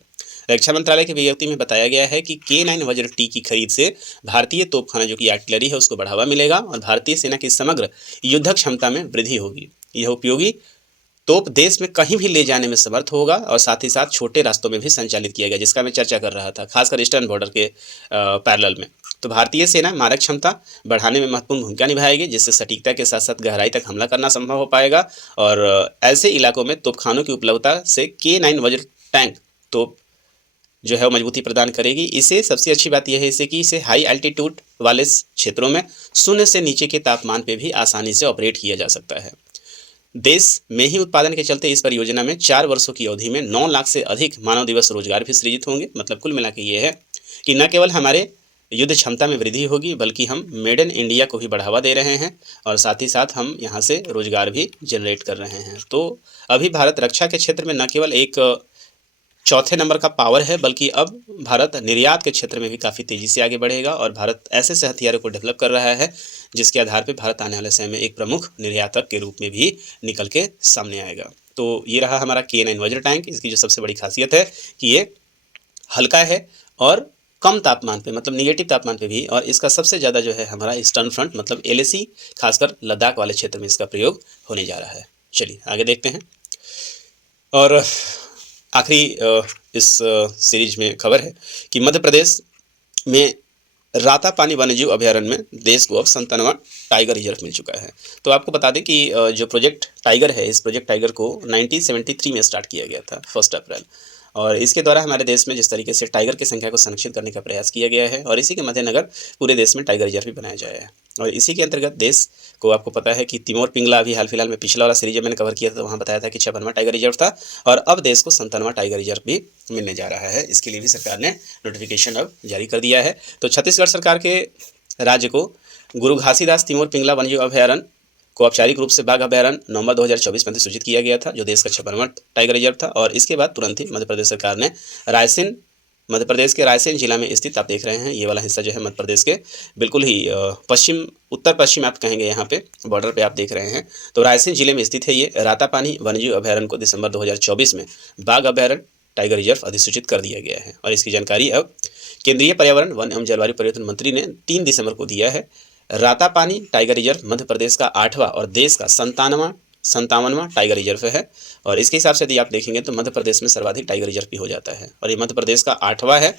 रक्षा मंत्रालय की विज्ञप्ति में बताया गया है कि K9 वज्र T की खरीद से भारतीय तोपखाना जो कि आर्टिलरी है उसको बढ़ावा मिलेगा और भारतीय सेना की समग्र युद्धक क्षमता में वृद्धि होगी। यह उपयोगी तोप देश में कहीं भी ले जाने में समर्थ होगा और साथ ही साथ छोटे रास्तों में भी संचालित किया गया, जिसका मैं चर्चा कर रहा था, खासकर ईस्टर्न बॉर्डर के पैरेलल में। तो भारतीय सेना मारक क्षमता बढ़ाने में महत्वपूर्ण भूमिका निभाएगी, जिससे सटीकता के साथ साथ गहराई तक हमला करना संभव हो पाएगा। और ऐसे इलाकों में तोपखानों की उपलब्धता से K9 वज्र टैंक तोप जो है वो मजबूती प्रदान करेगी। इसे सबसे अच्छी बात यह है इसे कि इसे हाई एल्टीट्यूड वाले क्षेत्रों में शून्य से नीचे के तापमान पे भी आसानी से ऑपरेट किया जा सकता है। देश में ही उत्पादन के चलते इस परियोजना में 4 वर्षों की अवधि में 9 लाख से अधिक मानव दिवस रोजगार भी सृजित होंगे। मतलब कुल मिला के ये है कि न केवल हमारे युद्ध क्षमता में वृद्धि होगी, बल्कि हम मेड इन इंडिया को भी बढ़ावा दे रहे हैं और साथ ही साथ हम यहाँ से रोजगार भी जनरेट कर रहे हैं। तो अभी भारत रक्षा के क्षेत्र में न केवल एक चौथे नंबर का पावर है, बल्कि अब भारत निर्यात के क्षेत्र में भी काफ़ी तेज़ी से आगे बढ़ेगा। और भारत ऐसे हथियारों को डेवलप कर रहा है जिसके आधार पर भारत आने वाले समय में एक प्रमुख निर्यातक के रूप में भी निकल के सामने आएगा। तो ये रहा हमारा K9 वज्र टैंक। इसकी जो सबसे बड़ी खासियत है कि ये हल्का है और कम तापमान पे, मतलब निगेटिव तापमान पे भी, और इसका सबसे ज़्यादा जो है हमारा ईस्टर्न फ्रंट मतलब LAC खासकर लद्दाख वाले क्षेत्र में इसका प्रयोग होने जा रहा है। चलिए आगे देखते हैं। और आखिरी इस सीरीज में खबर है कि मध्य प्रदेश में रातापानी वन्यजीव अभयारण्य में देश को अब 97वां टाइगर रिजर्व मिल चुका है। तो आपको बता दें कि जो प्रोजेक्ट टाइगर है, इस प्रोजेक्ट टाइगर को 1973 में स्टार्ट किया गया था 1 अप्रैल, और इसके द्वारा हमारे देश में जिस तरीके से टाइगर की संख्या को संरक्षित करने का प्रयास किया गया है, और इसी के मद्देनजर पूरे देश में टाइगर रिजर्व भी बनाया जाए है। और इसी के अंतर्गत देश को आपको पता है कि तिमोर पिंगला अभी हाल फिलहाल में पिछला वाला सीरीज मैंने कवर किया था, तो वहाँ बताया था कि 56वां टाइगर रिजर्व था, और अब देश को 97वां टाइगर रिजर्व भी मिलने जा रहा है। इसके लिए भी सरकार ने नोटिफिकेशन अब जारी कर दिया है। तो छत्तीसगढ़ सरकार के राज्य को गुरु घासीदास तिमोर पिंगला वन्यजीव अभयारण्य को औपचारिक रूप से बाघ अभयारण्य नवंबर 2024 में अधिसूचित किया गया था, जो देश का 56वां टाइगर रिजर्व था। और इसके बाद तुरंत ही मध्य प्रदेश सरकार ने रायसेन, मध्य प्रदेश के रायसेन जिला में स्थित, आप देख रहे हैं ये वाला हिस्सा जो है मध्य प्रदेश के बिल्कुल ही पश्चिम, उत्तर पश्चिम आप कहेंगे, यहाँ पे बॉर्डर पे आप देख रहे हैं, तो रायसेन जिले में स्थित है ये रातापानी वन्यजीव अभयारण्य को दिसंबर 2024 में बाघ अभयारण्य टाइगर रिजर्व अधिसूचित कर दिया गया है। और इसकी जानकारी अब केंद्रीय पर्यावरण, वन एवं जलवायु परिवर्तन मंत्री ने 3 दिसंबर को दिया है। रातापानी टाइगर रिजर्व मध्य प्रदेश का 8वां और देश का 57वां टाइगर रिजर्व है। और इसके हिसाब से यदि आप देखेंगे तो मध्य प्रदेश में सर्वाधिक टाइगर रिजर्व भी हो जाता है, और ये मध्य प्रदेश का 8वां है।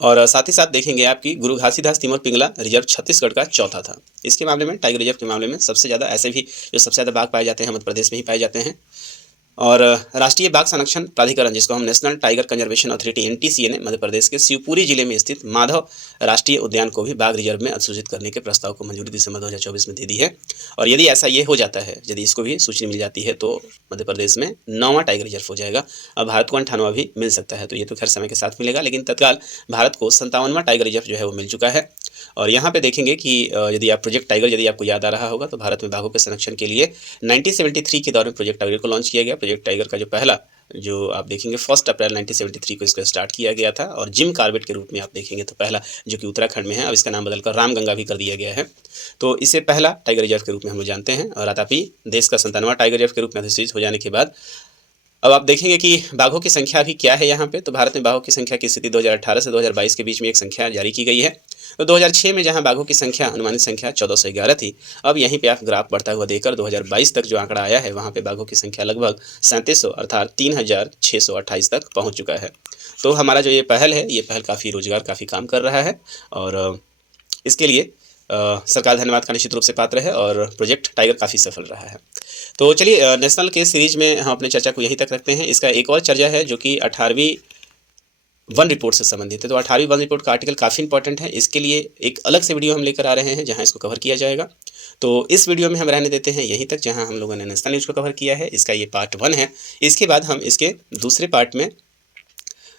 और साथ ही साथ देखेंगे आपकी गुरु घासीदास तिमोर पिंगला रिजर्व छत्तीसगढ़ का 4था था। इसके मामले में, टाइगर रिजर्व के मामले में सबसे ज़्यादा, ऐसे भी जो सबसे ज़्यादा बाघ पाए जाते हैं मध्य प्रदेश में ही पाए जाते हैं। और राष्ट्रीय बाघ संरक्षण प्राधिकरण, जिसको हम national tiger conservation authority NTCA ने मध्य प्रदेश के शिवपुरी जिले में स्थित माधव राष्ट्रीय उद्यान को भी बाघ रिजर्व में अधिसूचित करने के प्रस्ताव को मंजूरी दिसंबर 2024 में दे दी है। और यदि ऐसा ये हो जाता है, यदि इसको भी सूचना मिल जाती है, तो मध्य प्रदेश में 9वां टाइगर रिजर्व हो जाएगा। अब भारत को 98वां भी मिल सकता है, तो ये तो खैर समय के साथ मिलेगा, लेकिन तत्काल भारत को 57वां टाइगर रिजर्व जो है वो मिल चुका है। और यहाँ पे देखेंगे कि यदि आप प्रोजेक्ट टाइगर, यदि आपको याद आ रहा होगा, तो भारत में बाघों के संरक्षण के लिए 1973 के दौरान प्रोजेक्ट टाइगर को लॉन्च किया गया। प्रोजेक्ट टाइगर का जो पहला, जो आप देखेंगे 1 अप्रैल 1973 को इसको स्टार्ट किया गया था, और जिम कॉर्बेट के रूप में आप देखेंगे तो पहला, जो कि उत्तराखंड में है, अब इसका नाम बदलकर रामगंगा भी कर दिया गया है। तो इसे पहला टाइगर रिजर्व के रूप में हम लोग जानते हैं। और रातापी देश का 57वां टाइगर रिजर्व के रूप में अधिसूचित हो जाने के बाद अब आप देखेंगे कि बाघों की संख्या अभी क्या है यहाँ पे। तो भारत में बाघों की संख्या की स्थिति 2018 से 2022 के बीच में एक संख्या जारी की गई है। तो 2006 में जहाँ बाघों की संख्या, अनुमानित संख्या 1411 थी, अब यहीं पे आप ग्राफ बढ़ता हुआ देखकर 2022 तक जो आंकड़ा आया है, वहाँ पे बाघों की संख्या लगभग 3700 अर्थात 3628 तक पहुँच चुका है। तो हमारा जो ये पहल है, ये पहल काफ़ी रोजगार, काफ़ी काम कर रहा है, और इसके लिए सरकार धन्यवाद का निश्चित रूप से पात्र है, और प्रोजेक्ट टाइगर काफ़ी सफल रहा है। तो चलिए नेशनल के सीरीज में हम अपने चर्चा को यहीं तक रखते हैं। इसका एक और चर्चा है जो कि 18वीं वन रिपोर्ट से संबंधित है। तो 18वीं वन रिपोर्ट का आर्टिकल काफ़ी इंपॉर्टेंट है, इसके लिए एक अलग से वीडियो हम लेकर आ रहे हैं जहां इसको कवर किया जाएगा। तो इस वीडियो में हम रहने देते हैं यहीं तक जहां हम लोगों ने नेशनल न्यूज़ को कवर किया है। इसका ये पार्ट 1 है। इसके बाद हम इसके दूसरे पार्ट में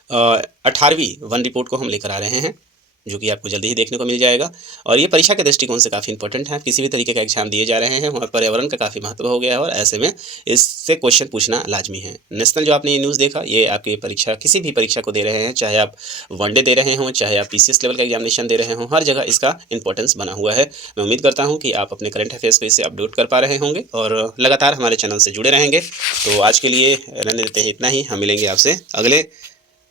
18वीं वन रिपोर्ट को हम लेकर आ रहे हैं, जो कि आपको जल्दी ही देखने को मिल जाएगा। और ये परीक्षा के दृष्टिकोण से काफ़ी इंपॉर्टेंट है। आप किसी भी तरीके का एग्जाम दिए जा रहे हैं, वहाँ पर्यावरण का काफ़ी महत्व हो गया है, और ऐसे में इससे क्वेश्चन पूछना लाजमी है। नेशनल जो आपने ये न्यूज़ देखा, ये आपकी परीक्षा, किसी भी परीक्षा को दे रहे हैं, चाहे आप वनडे दे रहे हों, चाहे आप PCS लेवल का एग्जामिनेशन दे रहे हों, हर जगह इसका इंपॉर्टेंस बना हुआ है। मैं उम्मीद करता हूँ कि आप अपने करंट अफेयर्स को इससे अपडेट कर पा रहे होंगे और लगातार हमारे चैनल से जुड़े रहेंगे। तो आज के लिए रहने देते हैं इतना ही। हम मिलेंगे आपसे अगले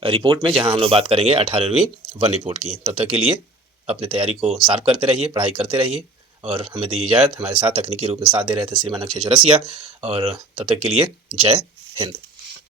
रिपोर्ट में, जहाँ हम लोग बात करेंगे 18वीं वन रिपोर्ट की। तब तक के लिए अपनी तैयारी को शार्प करते रहिए, पढ़ाई करते रहिए, और हमें दी इजाज़त। हमारे साथ तकनीकी रूप में साथ दे रहे थे श्रीमान अक्षय चौरसिया, और तब तक के लिए जय हिंद।